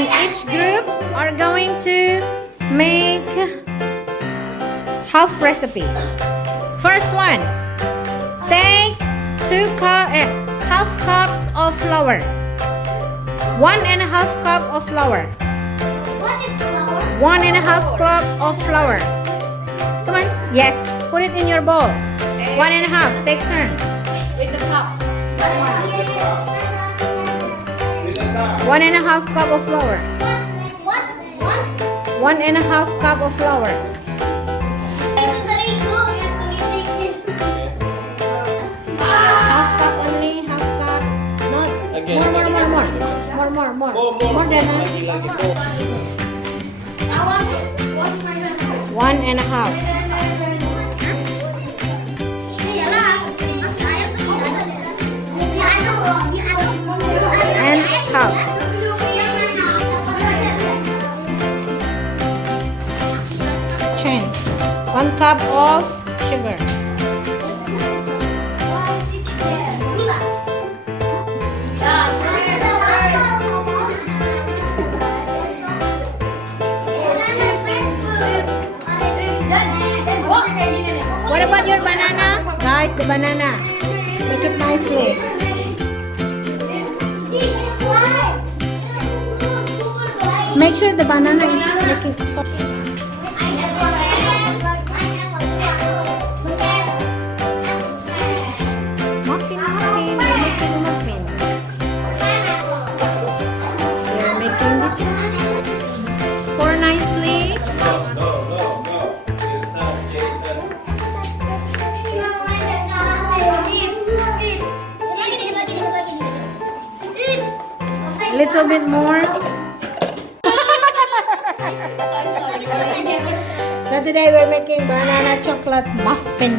And each group are going to make half recipe. First one, take half cups of flour. 1.5 cup of flour. What is flour? 1.5 cup of flour. Come on. Yes. Put it in your bowl. 1.5. Take turn. With the cup. 1.5 cup of flour. What? 1.5 cup of flour. Half cup only. Half cup. Not. More than that. 1.5. And half. Change. 1 cup of sugar. What about your banana? Guys, the banana. Make it nicely. Make sure the banana is making soft. Muffin. We're making muffin. We're making this. Pour nicely. A little bit more. So today we're making banana chocolate muffin.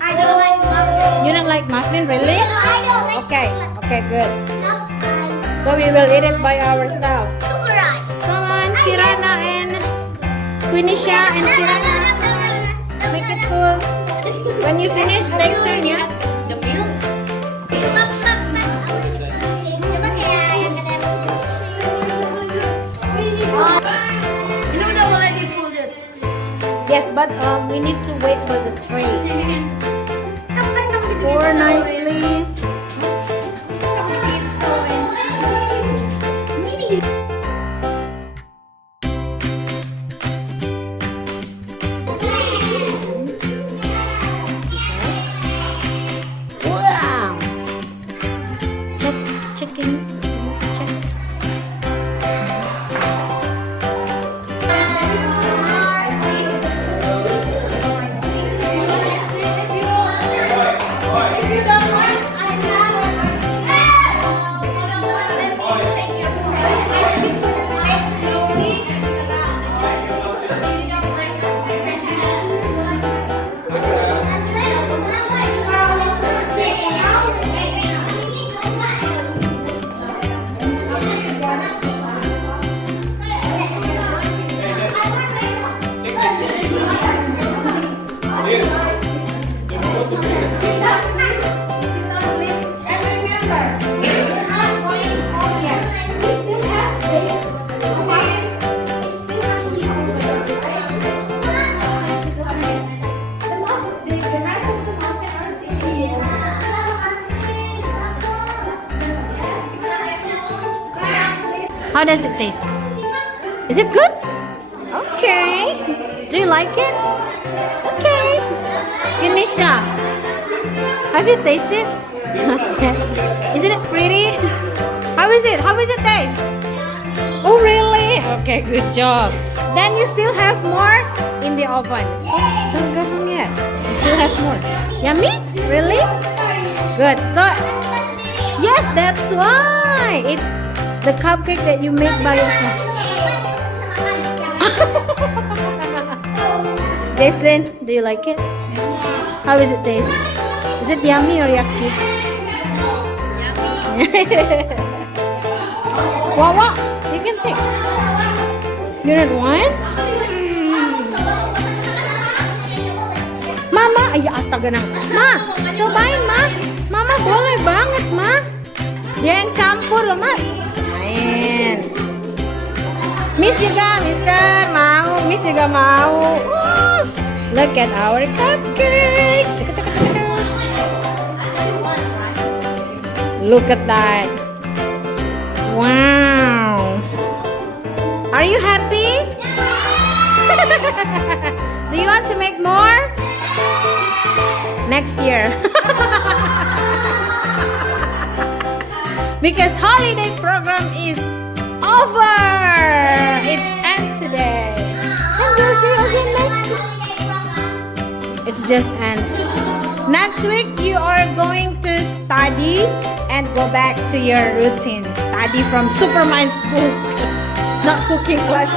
I don't like muffin. You don't like muffin, really? No, I don't like Okay, okay, good. muffin. So we will eat it by ourselves. Super rice. Come on, Kirana and Quenisha and Kirana. Make it full. When you finish, take turn, yeah? The milk. Yes, but we need to wait for the tray. Pour nicely. Wow! Check. How does it taste? Is it good? Okay. Do you like it? Okay. Quenisha, have you tasted? Okay. Isn't it pretty? How is it? How is it taste? Oh, really? Okay, good job. Then you still have more in the oven. So, don't go home yet. You still have more. Yummy? Really? Good. So, yes, that's why. It's the cupcake that you make by yourself. Jaslyn, do you like it? How is it taste? Is it yummy or yucky? Wawa, you can take. You don't want? Mama, ay astaga nang. Ma, cobain ma. Mama boleh banget ma. Jangan campur loh mas. Main. Miss juga, Mister mau, Miss juga mau. Look at our cupcake. Cek, cek, cek, cek. Look at that. Wow. Are you happy? Do you want to make more? Next year. Because holiday program is over. It ends today. And we'll see you again next week. It's just end. Next week you are going to study and go back to your routine. Study from Supermind's book. Not cooking class.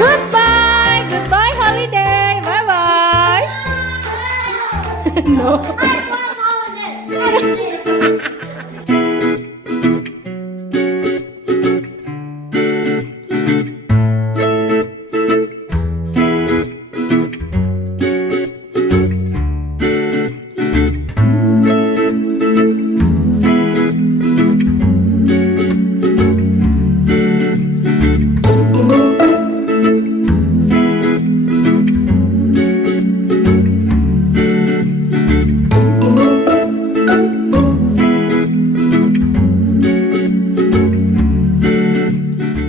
Goodbye. Goodbye holiday. Bye bye. No.